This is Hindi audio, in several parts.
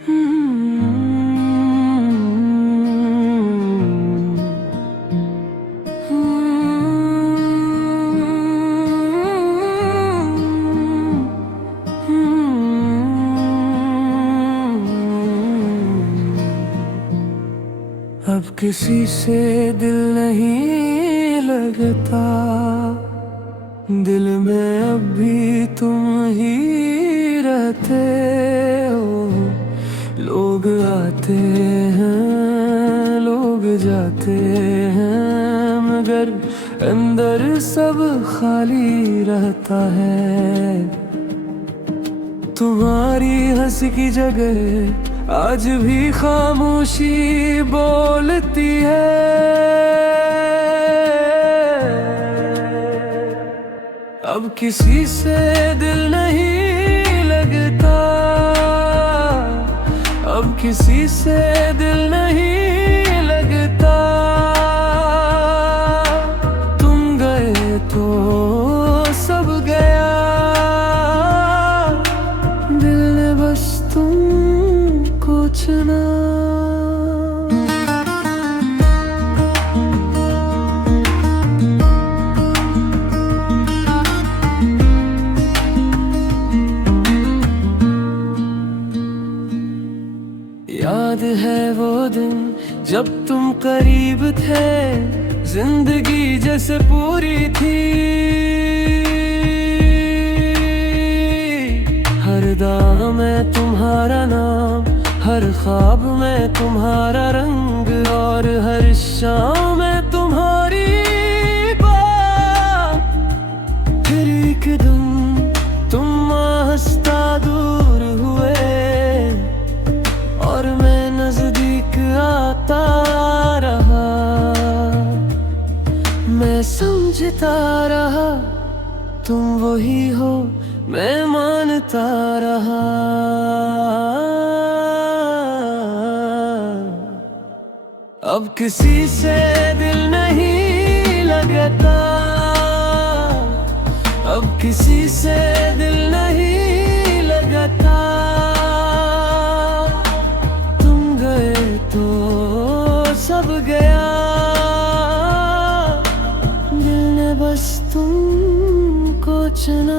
अब किसी से दिल नहीं लगता, दिल में अब भी तुम ही रहते हो। लोग आते हैं, लोग जाते हैं, मगर अंदर सब खाली रहता है। तुम्हारी हंसी की जगह आज भी खामोशी बोलती है। अब किसी से दिल नहीं लगता, अब किसी से दिल नहीं लगता। तुम गए तो सब गया, दिल ने बस तुमको चुना। याद है वो दिन जब तुम करीब थे, जिंदगी जैसे पूरी थी। हर दाम में तुम्हारा नाम, हर ख्वाब में तुम्हारा रंग, और हर शाम में तुम्हारी बात। फिर एक दिन तुम हंसता दूर हुए, और मैं नजदीक आता रहा। मैं समझता रहा तुम वही हो, मैं मानता रहा। अब किसी से दिल नहीं लगता, अब किसी से दिल नहीं लगता। तुम गए तो सब गया, दिल ने बस तुमको चुना।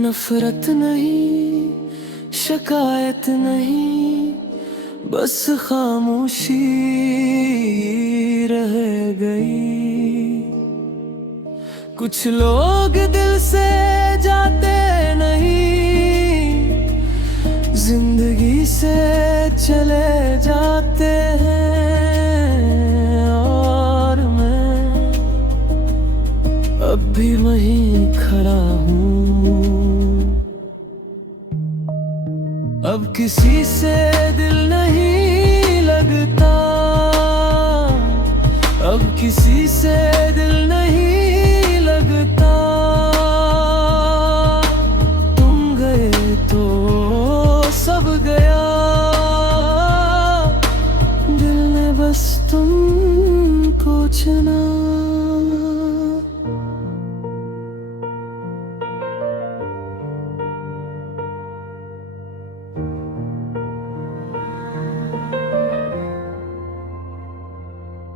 नफरत नहीं, शिकायत नहीं, बस खामोशी रह गई। कुछ लोग दिल से जाते नहीं, जिंदगी से चले जाते हैं। और मैं अब भी वहीं खड़ा हूँ। अब किसी से दिल नहीं लगता, अब किसी से दिल नहीं लगता। तुम गए तो सब गया, दिल ने बस तुमको चुना।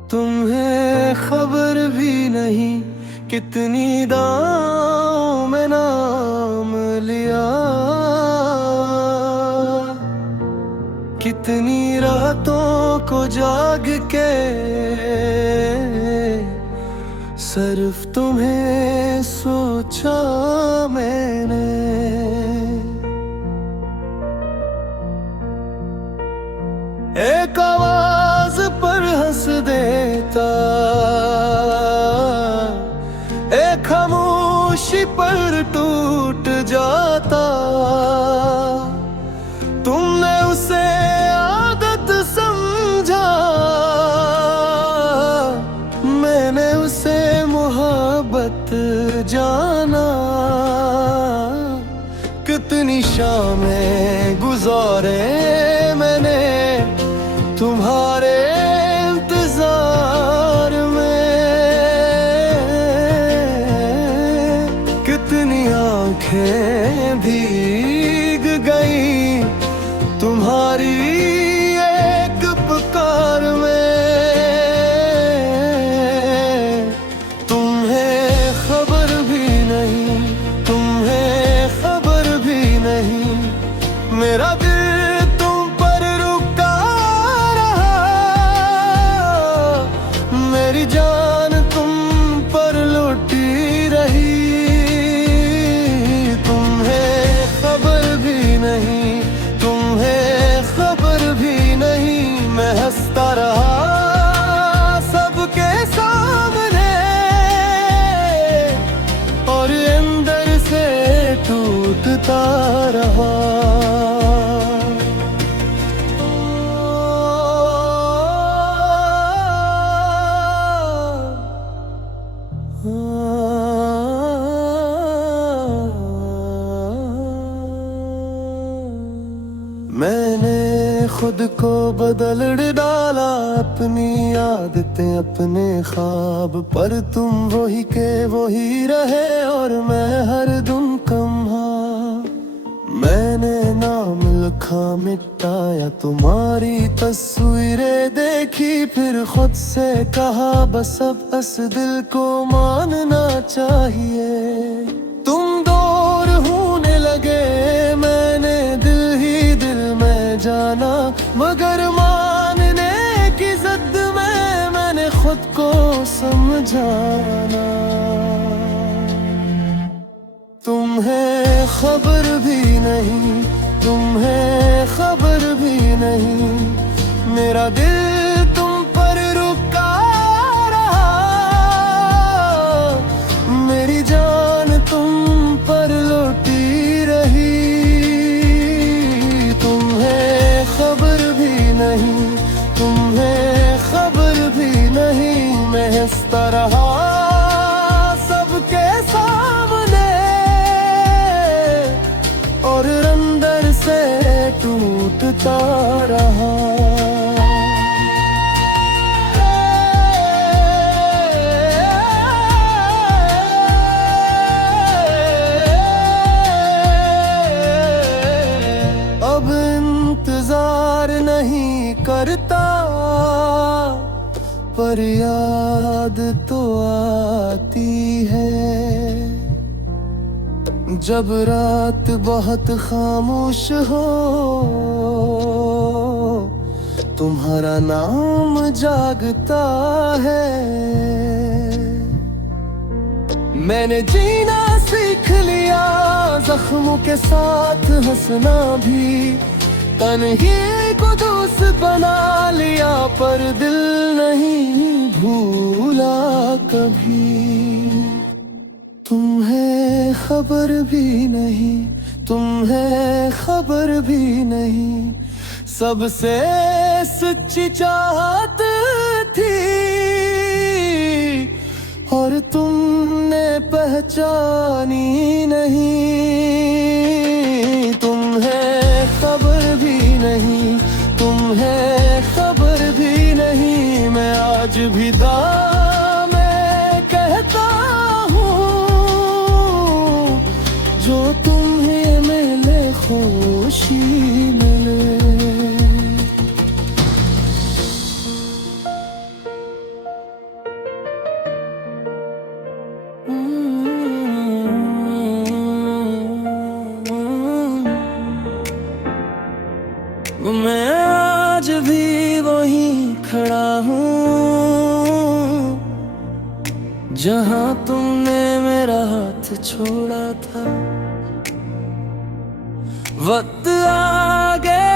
तुम्हें खबर भी नहीं कितनी दांव में नाम लिया, कितनी रातों को जाग के सिर्फ तुम्हें सोचा मैंने। एक आवाज पर हंस देता, एक खामोशी पर टूट जाता। तुमने उसे आदत समझा, मैंने उसे मोहब्बत जाना। कितनी शामें गुजारे मैंने आंखें भीग गई तुम्हारी एक पुकार में। तुम्हें खबर भी नहीं, तुम्हें खबर भी नहीं, मेरा दिल तुम पर रुका रहा, मेरी जान तुम पर लुटी रही। तुम्हें खबर भी नहीं, तुम्हें खबर भी नहीं, मैं हंसता रहा सबके सामने और अंदर से टूटता रहा। मैंने खुद को बदल डाला, अपनी आदतें अपने ख्वाब, पर तुम वही के वही रहे और मैं हर दम कमा। मैंने नाम लिखा मिटाया, तुम्हारी तस्वीरें देखी, फिर खुद से कहा बस अब इस दिल को मानना चाहिए। तुम दूर होने लगे, मैंने दिल ही दिल में जाना, मगर मानने की जिद में मैंने खुद को समझाना। तुम्हें खबर भी नहीं, तुम्हें खबर भी नहीं, मेरा दिल तुम पर रुका रहा, मेरी जान तुम पर लुटी रही। तुम्हें खबर भी नहीं, तुम्हें खबर भी नहीं, मैं हंसता रहा सबके सामने और अंदर से टूटता रहा। अब इंतजार नहीं करता, पर याद तो आती है। जब रात बहुत खामोश हो, तुम्हारा नाम जागता है। मैंने जीना सीख लिया, जख्मों के साथ हंसना भी, तन्ही को दोस्त बना लिया, पर दिल नहीं भूला कभी। तुम्हें खबर भी नहीं, तुम्हें खबर भी नहीं, सबसे सच्ची चाहत थी और तुमने पहचानी नहीं। तुम्हें खबर भी नहीं, तुम्हें खबर भी नहीं, मैं आज भी मैं कहता जो तुम्हें मिले खुशी मिले। मैं आज भी वहीं खड़ा हूँ जहाँ तुमने मेरा हाथ छोड़ा था। वक्त आगे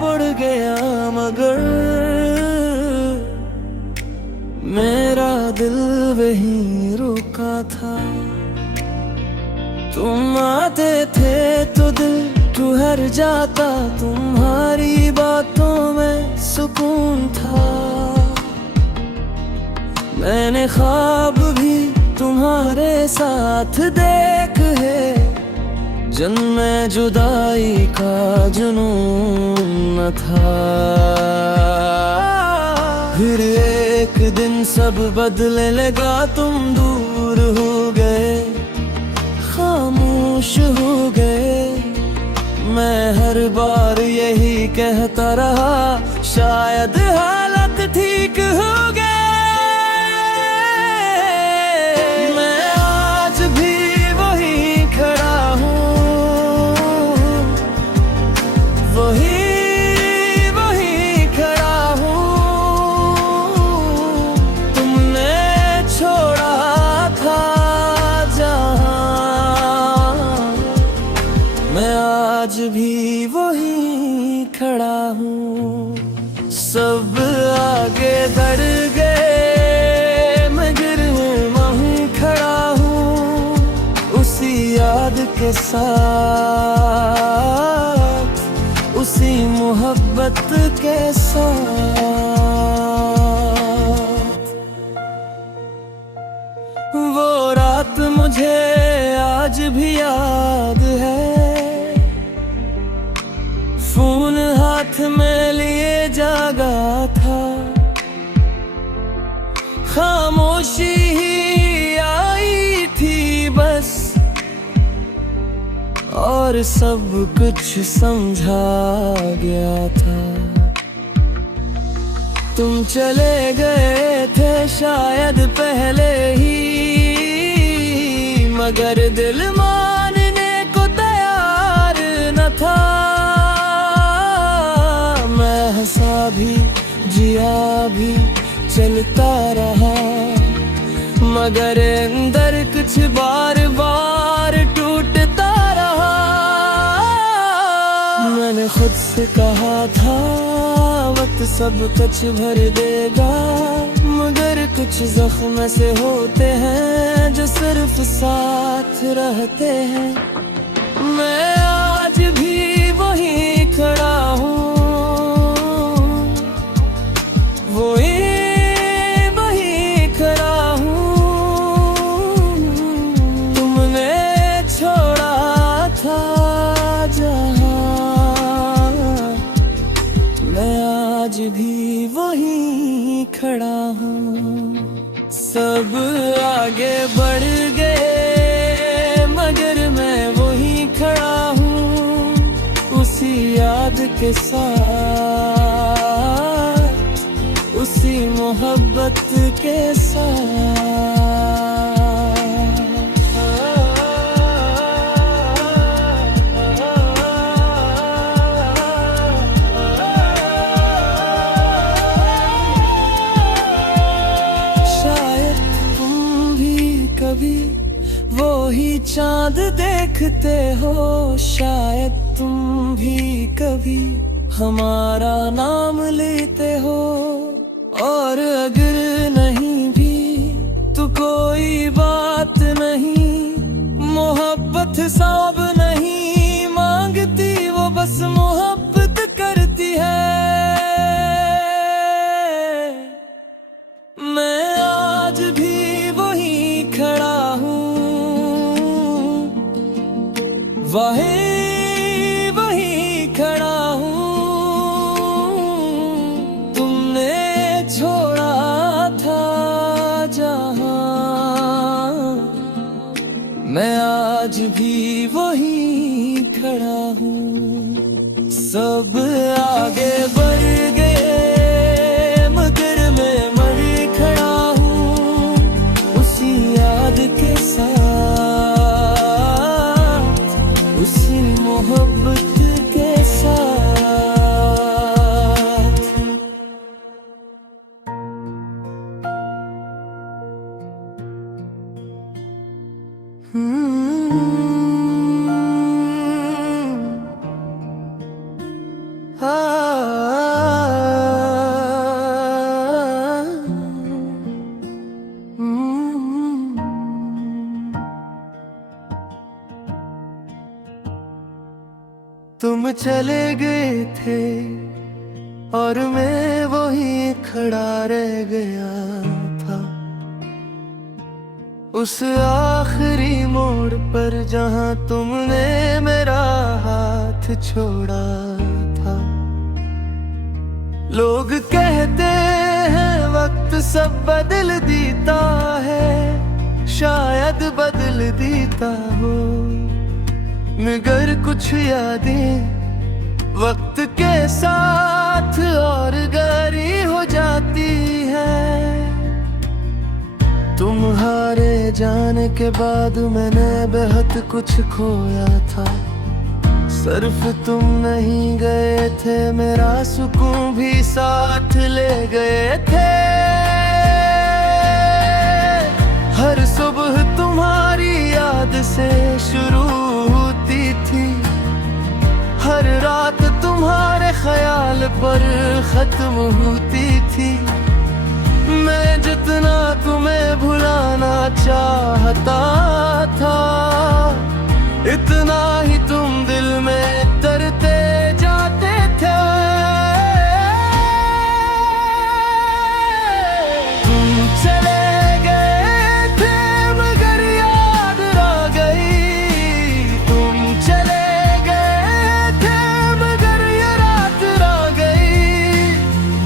बढ़ गया मगर मेरा दिल वहीं रुका था। तुम आते थे तो दिल ठहर जाता, तुम्हारी बातों में सुकून था। मैंने ख्वाब भी तुम्हारे साथ देखे, जन्म जुदाई का जुनून न था। फिर एक दिन सब बदलने लगा, तुम दूर हो गए, खामोश हो मैं हर बार यही कहता रहा, शायद हालत ठीक हो गए। मैं आज भी वही खड़ा हूँ, वही खड़ा हूँ। तुमने छोड़ा था जहाँ, मैं आज भी वही खड़ा हूँ। सब आगे बढ़ गए मगर मैं वहीं खड़ा हूँ, उसी याद के साथ, उसी मोहब्बत के साथ। वो रात मुझे आज भी याद है, फोन हाथ में लिए जागा था, खामोशी ही आई थी बस, और सब कुछ समझा गया था। तुम चले गए थे शायद पहले ही, मगर दिल मानने को तैयार न था। मैं हंसा भी, जिया भी, चलता रहा, मगर अंदर कुछ बार बार टूटता रहा। मैंने खुद से कहा था वक्त सब कुछ भर देगा, मगर कुछ जख्म से होते हैं जो सिर्फ साथ रहते हैं। मैं आज भी वही खड़ा हूँ, वही खड़ा हूँ। तुमने छोड़ा था जहाँ, मैं आज भी वही खड़ा हूँ। सब आगे बढ़ गए मगर मैं वही खड़ा हूँ, उसी याद के साथ, उसी मोहब्बत के साथ। शायद तुम भी कभी वो ही चांद देखते हो, शायद तुम भी कभी हमारा नाम लेते हो, और अगर नहीं भी तो कोई बात नहीं, मोहब्बत सब नहीं मांगती, वो बस मोहब्बत करती है। मैं आज भी वही खड़ा हूँ, वही खड़ा हूँ। तुमने छोड़ा था जहाँ, मैं आज भी वही खड़ा हूँ। सब आगे बढ़ गए मगर मैं वही खड़ा हूँ, उसी याद के साथ, उसी मोहब्बत के साथ। तुम चले गए थे और मैं वही खड़ा रह गया था, उस आखिरी मोड़ पर जहां तुमने मेरा हाथ छोड़ा था। लोग कहते हैं वक्त सब बदल देता है, शायद बदल देता हो, मगर कुछ यादें वक्त के साथ और गहरी हो जाती है। तुम्हारे जाने के बाद मैंने बेहद कुछ खोया था। सिर्फ तुम नहीं गए थे, मेरा सुकून भी साथ ले गए थे। हर सुबह तुम्हारी याद से शुरू होती थी, हर रात तुम्हारे ख्याल पर खत्म होती थी। मैं जितना तुम्हें भुलाना चाहता था, इतना ही तुम दिल में तरते जाते थे। तुम चले गए थे मगर याद आ गई। तुम चले गए थे मगर ये रात आ गई।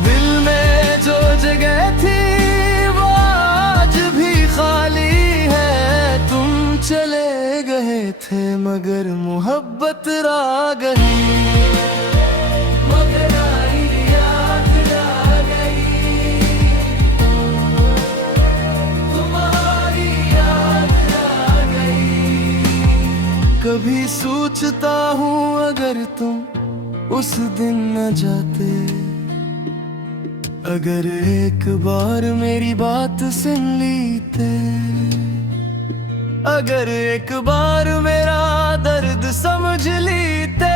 दिल में जो जगह थी वो आज भी खाली है। तुम चले गए थे मगर मोहब्बत आ गई। मगर आई याद आ गई, तुम्हारी याद आ गई। कभी सोचता हूँ अगर तुम उस दिन न जाते, अगर एक बार मेरी बात सुन लेते, अगर एक बार मेरा दर्द समझ लेते,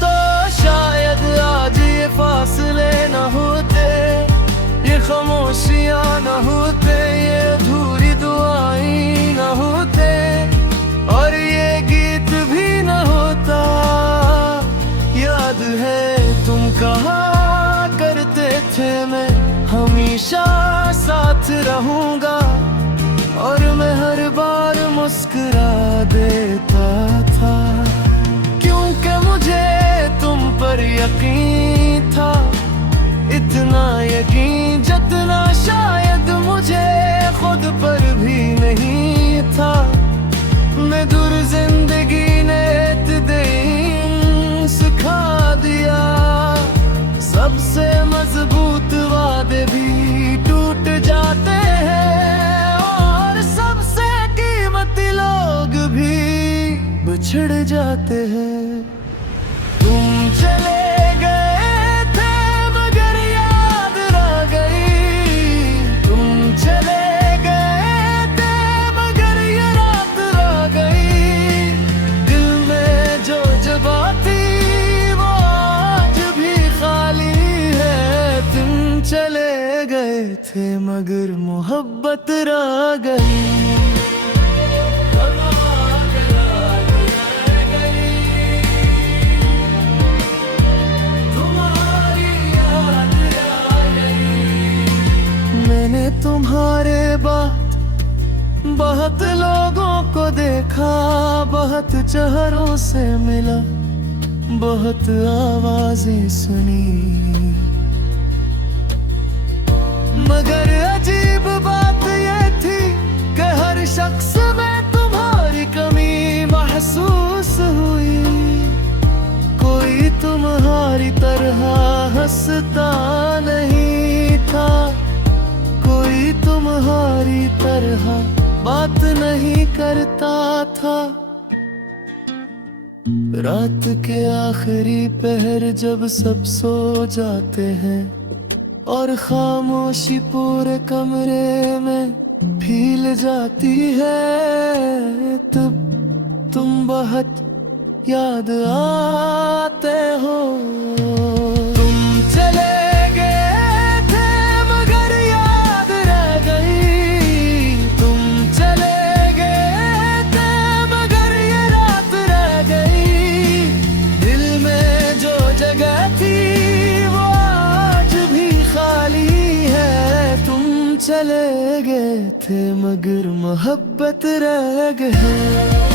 तो शायद आज ये फासले न होते, ये खामोशियां न होते, ये अधूरी दुआएं न होते, और ये गीत भी न होता। याद है तुम कहा करते थे मैं हमेशा साथ रहूंगा, और मैं हर बार मुस्कुरा देता था, क्योंकि मुझे तुम पर यकीन था। इतना यकीन जितना शायद मुझे खुद पर भी नहीं था। मैं दूर जिंदगी ने इत्तेफाक सिखा दिया, सबसे मजबूत वादे भी टूट जाते हैं, लोग भी बिछड़ जाते हैं। तुम चले गए थे मगर याद आ गई। तुम चले गए थे मगर ये रात आ गई। दिल में जो जगह थी वो आज भी खाली है। तुम चले गए थे मगर मोहब्बत आ गई। मैंने तुम्हारे बाद बहुत लोगों को देखा, बहुत चेहरों से मिला, बहुत आवाजें सुनी, मगर अजीब बात ये थी कि हर शख्स में तुम्हारी कमी महसूस हुई। कोई तुम्हारी तरह हंसता नहीं था, कोई तुम्हारी तरह बात नहीं करता था। रात के आखिरी पहर जब सब सो जाते हैं और खामोशी पूरे कमरे में फैल जाती है, तब तुम बहुत याद आते हो। तुम चले गए थे मगर याद रह गई। तुम चले गए थे मगर ये रात रह गई। दिल में जो जगह थी वो आज भी खाली है। तुम चले गए थे मगर मोहब्बत रह गई।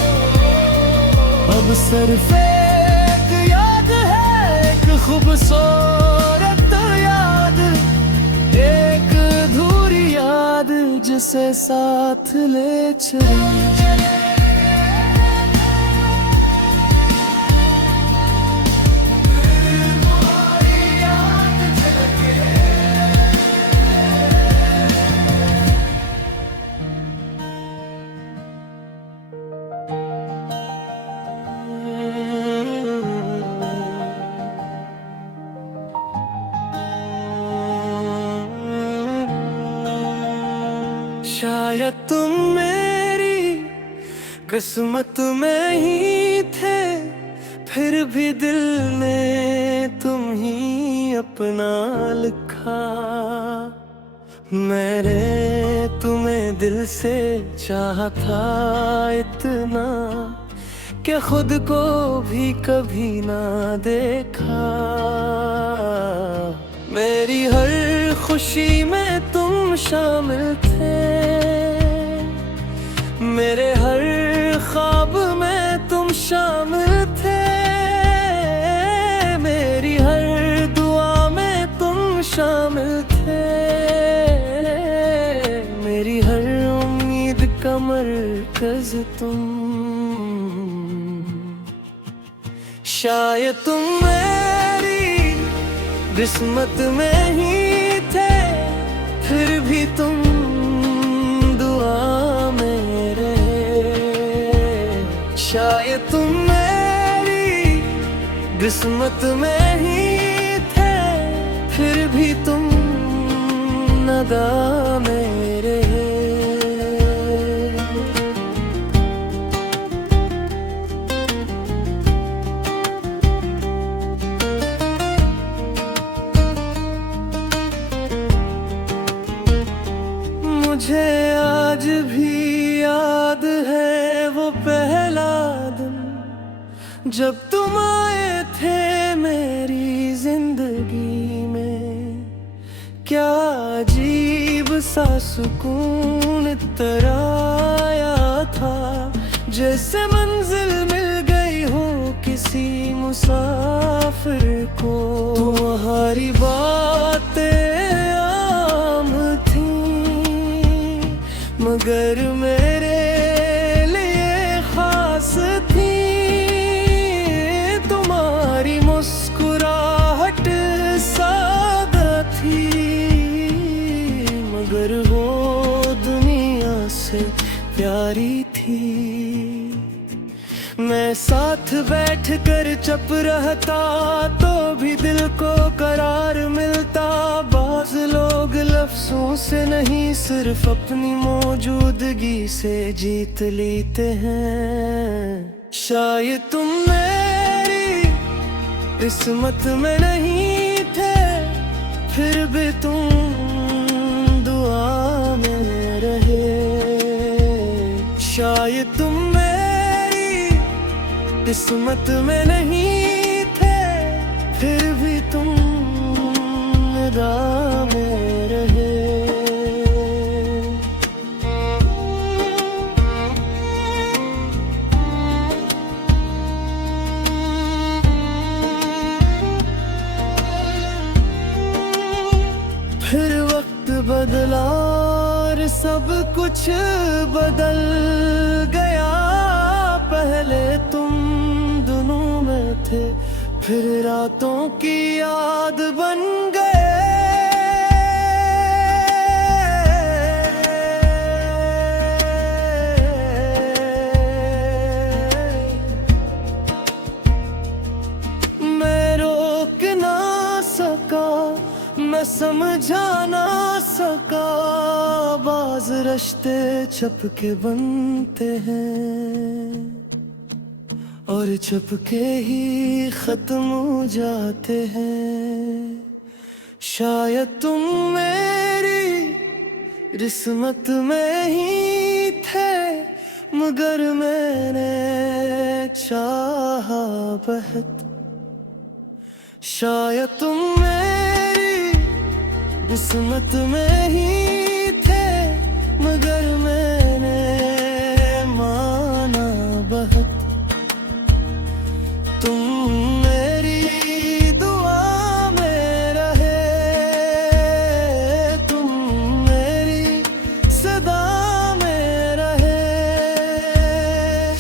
अब सिर्फ एक याद है, एक खूबसूरत याद, एक अधूरी याद जिसे साथ ले चले। शायद तुम मेरी किस्मत में ही थे, फिर भी दिल ने तुम ही अपना लिखा। मैंने तुम्हें दिल से चाहा था इतना कि खुद को भी कभी ना देखा। मेरी हर खुशी में तुम शामिल थे, मेरे हर ख्वाब में तुम शामिल थे, मेरी हर दुआ में तुम शामिल थे, मेरी हर उम्मीद का मरकज़ तुम। शायद तुम मेरी किस्मत में ही थे, फिर भी तुम दुआ में रहे। शायद तुम मेरी किस्मत में ही थे, फिर भी तुम नदा में रहे। मुझे आज भी याद है वो पहला दिन, जब तुम आए थे मेरी जिंदगी में। क्या अजीब सा सुकून इतर आया था, जैसे मंजिल मिल गई हो किसी मुसाफिर को। तुम्हारी बातें मगर मेरे लिए खास थी, तुम्हारी मुस्कुराहट सादा थी, मगर वो दुनिया से प्यारी थी। मैं साथ बैठकर चुप रहता तो भी दिल को करार मिलता। बाज़ लोग लफ्ज़ों से नहीं सिर्फ अपनी मौजूदगी से जीत लेते हैं। शायद तुम मेरी किस्मत में नहीं थे, फिर भी तुम दुआ में रहे। शायद तुम किस्मत में नहीं थे, फिर भी तुम नदा में रहे। फिर वक्त बदला और सब कुछ बदल गया। पहले तुम दोनों में थे, फिर रातों की याद बन गए। मैं रोक ना सका, मैं समझा ना सका, बाज़ रिश्ते छुप के बनते हैं और छुपके ही खत्म हो जाते हैं। शायद तुम मेरी किस्मत में ही थे, मगर मैंने चाहा बहुत। शायद तुम मेरी किस्मत में ही थे, मगर मैंने माना बहुत। तुम मेरी दुआ में रहे, तुम मेरी सदा में रहे।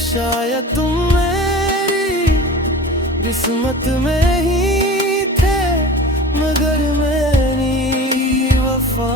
शायद तुम मेरी किस्मत में ही थे, मगर मेरी वफा